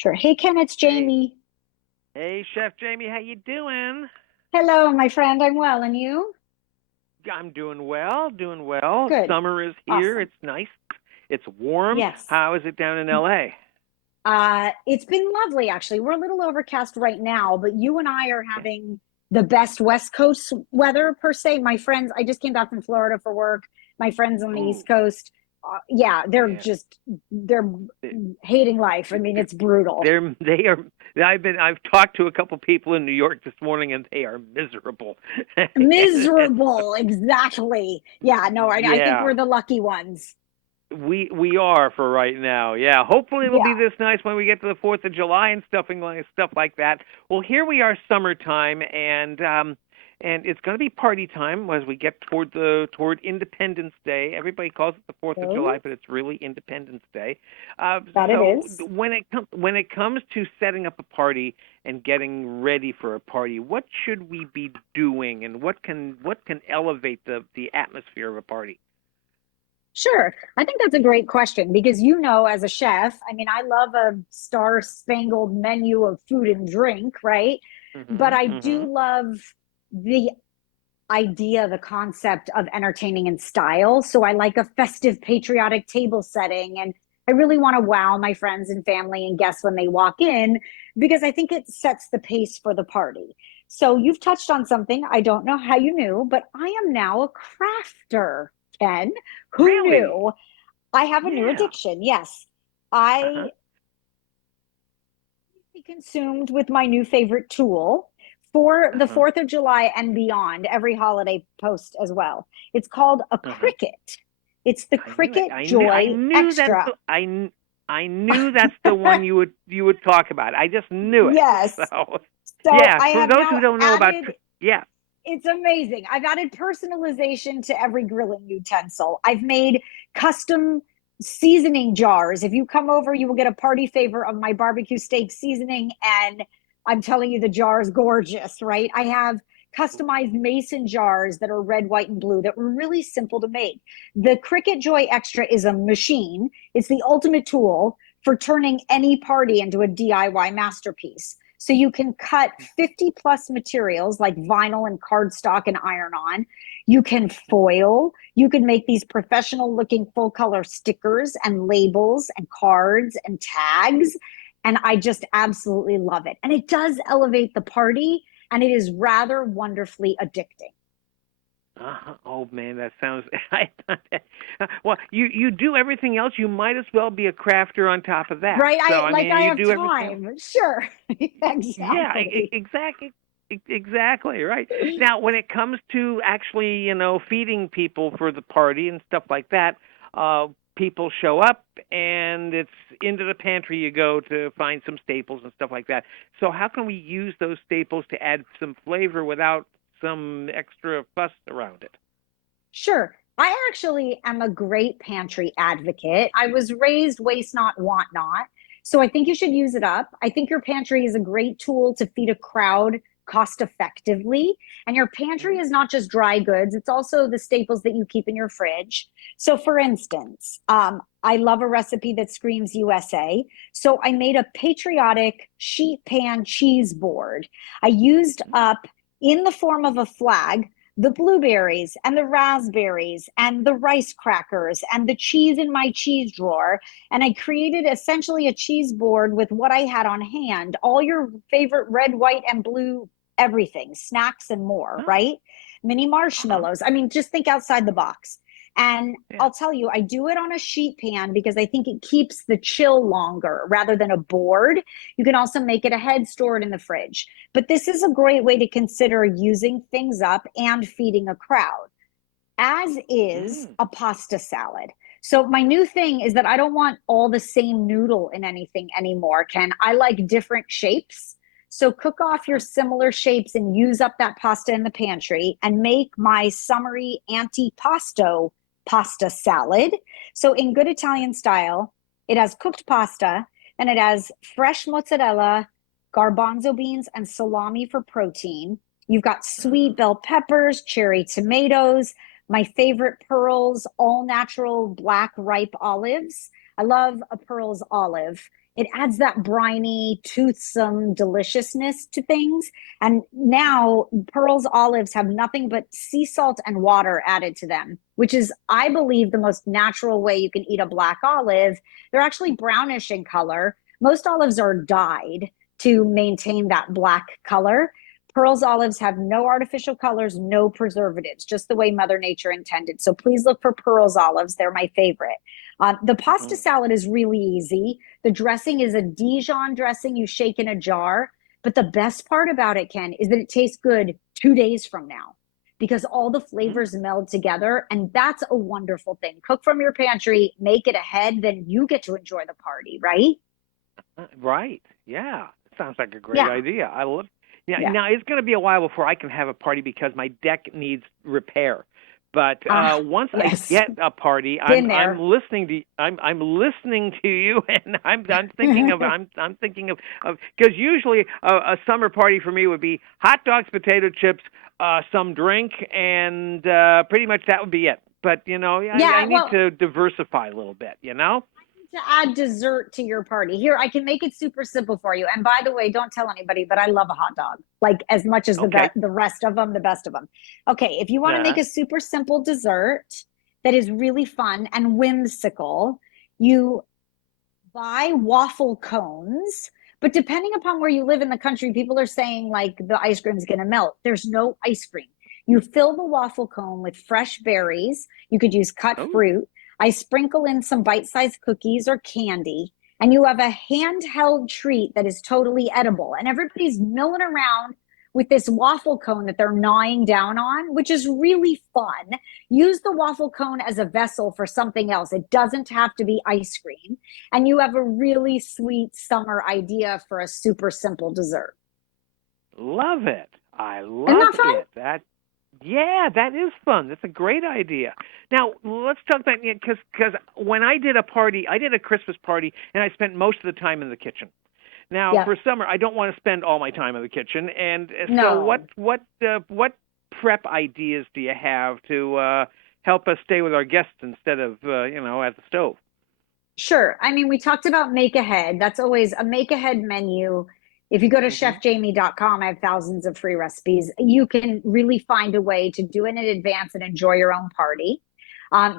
Sure. Hey, Ken, it's Hey, Jamie. hey, Chef Jamie, how you doing? Hello, my friend. I'm well. And you? I'm doing well, doing well. Good. Summer is here. Awesome. It's nice. It's warm. Yes. How is it down in LA? It's been lovely, actually. We're a little overcast right now, but you and I are having the best West Coast weather per se. My friends, I just came back from Florida for work. My friends on the East Oh, Coast, yeah, man. they're They- hating life. I mean, it's brutal. they are. I've talked to a couple people in New York this morning, and they are miserable. Miserable. Exactly. Yeah, no, I think Yeah, we're the lucky ones. we are for right now. Yeah, hopefully it'll be Yeah. this nice when we get to the 4th of July and stuff like that. Well, here we are, summertime, and it's going to be party time as we get toward Independence Day. Everybody calls it the 4th of July, Oh, but it's really Independence Day. that it So is. when it comes to setting up a party and getting ready for a party, what should we be doing, and what can elevate the atmosphere of a party? Sure. I think that's a great question because as a chef, I mean, I love a star-spangled menu of food and drink, right? But Mhm. I do Mhm. love the idea, the concept of entertaining in style. So I like a festive, patriotic table setting. And I really want to wow my friends and family and guests when they walk in because I think it sets the pace for the party. So you've touched on something. I don't know how you knew, but I am now a crafter, Ken. Who Really? knew? I have a new Yeah. addiction. Yes. I Uh-huh. be consumed with my new favorite tool for the Uh-huh. 4th of July and beyond, every holiday post as well. It's called a Uh-huh. Cricut. It's the I knew it. Cricut I Joy knew Extra. I knew that's the one you would talk about. I just knew it. Yes. So, So yeah, I for have those now who don't know about added, yeah. it's amazing. I've added personalization to every grilling utensil. I've made custom seasoning jars. If you come over, you will get a party favor of my barbecue steak seasoning. And I'm telling you, the jar is gorgeous, right? I have customized mason jars that are red, white, and blue that were really simple to make. The Cricut Joy Extra is a machine, it's the ultimate tool for turning any party into a DIY masterpiece. So you can cut 50 plus materials like vinyl and cardstock and iron on. You can foil. You can make these professional looking full color stickers and labels and cards and tags. And I just absolutely love it. And it does elevate the party and it is rather wonderfully addicting. Oh man, that sounds. Well, you do everything else. You might as well be a crafter on top of that. Right? So I I like mean, I you have do everything else. time. Sure. Yeah, Exactly. exactly. Exactly, right. Now, when it comes to actually, feeding people for the party and stuff like that, people show up and it's into the pantry you go to find some staples and stuff like that. So, how can we use those staples to add some flavor without some extra fuss around it? Sure. I actually am a great pantry advocate. I was raised waste not, want not. So I think you should use it up. I think your pantry is a great tool to feed a crowd cost effectively. And your pantry Hmm. is not just dry goods, it's also the staples that you keep in your fridge. So, for instance, I love a recipe that screams USA. So I made a patriotic sheet pan cheese board. I used up in the form of a flag the blueberries and the raspberries and the rice crackers and the cheese in my cheese drawer. And I created essentially a cheese board with what I had on hand, all your favorite red, white, and blue everything, snacks and more, Oh, right? Mini uh-huh. marshmallows. I mean, just think outside the box. And Yeah. I'll tell you, I do it on a sheet pan because I think it keeps the chill longer rather than a board. You can also make it ahead, store it in the fridge. But this is a great way to consider using things up and feeding a crowd, as is Mm. a pasta salad. So my new thing is that I don't want all the same noodle in anything anymore, Ken. I like different shapes. So cook off your Uh-huh. similar shapes and use up that pasta in the pantry and make my summery antipasto pasta salad. So in good Italian style, it has cooked pasta and it has fresh mozzarella, garbanzo beans, and salami for protein. You've got Uh-huh. sweet bell peppers, cherry tomatoes, My favorite pearls, all natural black ripe olives. I love a pearls olive. It adds that briny, toothsome deliciousness to things. And now pearls olives have nothing but sea salt and water added to them, which is, I believe, the most natural way you can eat a black olive. They're actually brownish in color. Most olives are dyed to maintain that black color. Pearls olives have no artificial colors, no preservatives, just the way Mother Nature intended. So please look for pearls olives. They're my favorite. The pasta salad is really easy. The dressing is a Dijon dressing you shake in a jar. But the best part about it, Ken, is that it tastes good 2 days from now because all the Mm-hmm. flavors meld together. And that's a wonderful thing. Cook from your pantry, make it ahead, then you get to enjoy the party, right? Right. Yeah. Sounds like a great Yeah. idea. I love. Yeah. Yeah. Now it's going to be a while before I can have a party because my deck needs repair. But Ah, once I yes. get a party, Been I'm there. listening to I'm listening to you, and I'm thinking of I'm thinking of because usually a summer party for me would be hot dogs, potato chips, some drink, and pretty much that would be it. But I Yeah, need well, to diversify a little bit. to add dessert to your party. Here, I can make it super simple for you. And by the way, don't tell anybody, but I love a hot dog. Like as much as Okay. the rest of them, the best of them. Okay, if you want to make Uh-huh. a super simple dessert that is really fun and whimsical, you buy waffle cones. But depending upon where you live in the country, people are saying like the ice cream is going to melt. There's no ice cream. You fill the waffle cone with fresh berries. You could use cut Oh. fruit. I sprinkle in some bite sized cookies or candy, and you have a handheld treat that is totally edible. And everybody's milling around with this waffle cone that they're gnawing down on, which is really fun. Use the waffle cone as a vessel for something else. It doesn't have to be ice cream, and you have a really sweet summer idea for a super simple dessert. Love it. I Isn't love that fun? it. Yeah, that is fun. That's a great idea. Now let's talk about because when I did a party, I did a Christmas party, and I spent most of the time in the kitchen. Now Yeah. for summer, I don't want to spend all my time in the kitchen, and so No. what prep ideas do you have to help us stay with our guests instead of at the stove? Sure. I mean, we talked about make ahead. That's always a make ahead menu. If you go to Mm-hmm. chefjamie.com, I have thousands of free recipes. You can really find a way to do it in advance and enjoy your own party.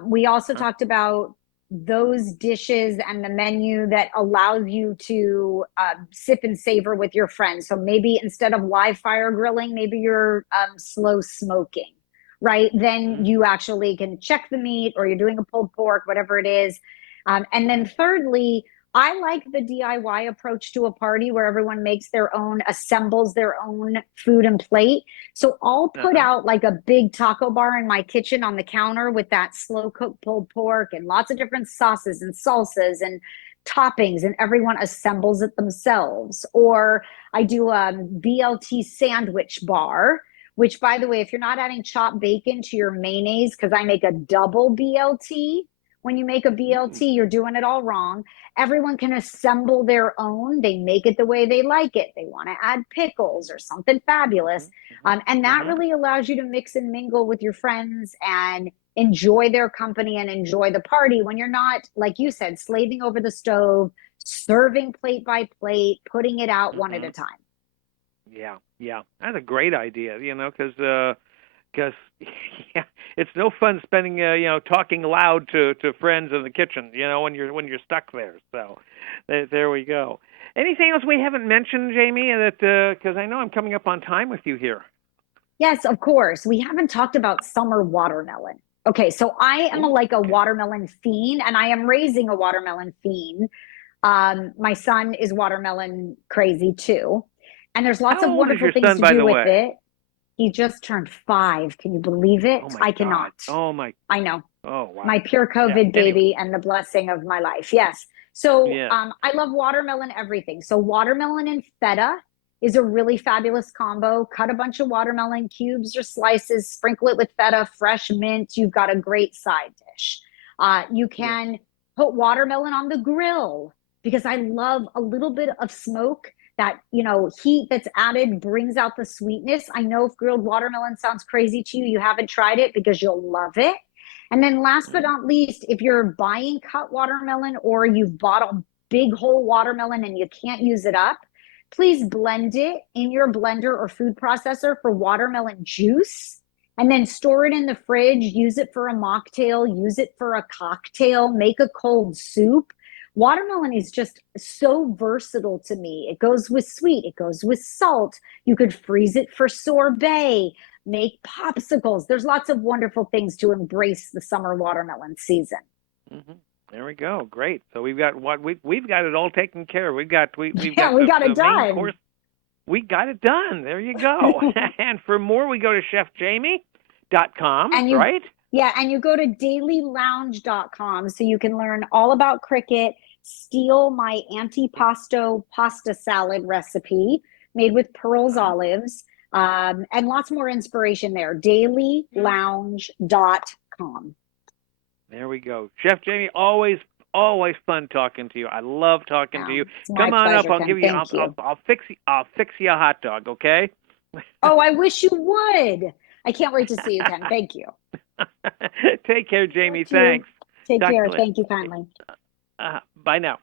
We also Uh-huh. talked about those dishes and the menu that allows you to sip and savor with your friends. So maybe instead of live fire grilling, maybe you're slow smoking, right? Then Mm-hmm. you actually can check the meat or you're doing a pulled pork, whatever it is. And then thirdly, I like the DIY approach to a party where everyone makes their own, assembles their own food and plate. So I'll put Uh-huh. out like a big taco bar in my kitchen on the counter with that slow cooked pulled pork and lots of different sauces and salsas and toppings, and everyone assembles it themselves. Or I do a BLT sandwich bar, which, by the way, if you're not adding chopped bacon to your mayonnaise, because I make a double BLT, when you make a Mm-hmm. BLT, you're doing it all wrong. Everyone can assemble their own. They make it the way they like it. They want to add pickles or something Mm-hmm. fabulous. And that Mm-hmm. really allows you to mix and mingle with your friends and enjoy their company and enjoy the party when you're not, like you said, slaving over the stove, serving plate by plate, putting it out one at Mm-hmm. a time. Yeah, yeah, that's a great idea. Because yeah, it's no fun spending talking loud to friends in the kitchen. When you're stuck there. So there we go. Anything else we haven't mentioned, Jamie? That because I know I'm coming up on time with you here. Yes, of course. We haven't talked about summer watermelon. Okay, so I am Oh, like a okay. watermelon fiend, and I am raising a watermelon fiend. My son is watermelon crazy too, and there's lots of How old is wonderful your things son, to by do the with way? it. He just turned 5. Can you believe Oh it? my I God. cannot. Oh my. I know. Oh My wow. pure Yeah. COVID Anyway. baby and the blessing of my life. Yes. So Yes. I love watermelon everything. So watermelon and feta is a really fabulous combo. Cut a bunch of watermelon cubes or slices, sprinkle it with feta, fresh mint. You've got a great side dish. You Yes. can put watermelon on the grill because I love a little bit of smoke that, heat that's added brings out the sweetness. I know if grilled watermelon sounds crazy to you, you haven't tried it because you'll love it. And then last but Mhm. not least, if you're buying cut watermelon or you've bought a big whole watermelon and you can't use it up, please blend it in your blender or food processor for watermelon juice and then store it in the fridge. Use it for a mocktail, use it for a cocktail, make a cold soup. Watermelon is just so versatile to me. It goes with sweet, it goes with salt. You could freeze it for sorbet, make popsicles. There's lots of wonderful things to embrace the summer watermelon season. Hmm. There we go. Great. So we've got we've got it all taken care of. We've Yeah, got we got it the main done. course. We got it done. There you go. And for more, we go to chefjamie.com, And you, right? yeah, and you go to dailylounge.com so you can learn all about cricket, steal my antipasto pasta salad recipe made with Pearl's Uh-huh. olives, and lots more inspiration there. Dailylounge.com. There we go. Chef Jamie, always fun talking to you. I love talking to you. It's my Come on up. pleasure, Ken. Thank you. I'll fix you a hot dog, okay? Oh, I wish you would. I can't wait to see you, Ken. Thank you. Take care, Jamie. Thank you. Thanks. Take Talk care. to you later. Thank you kindly. Bye now.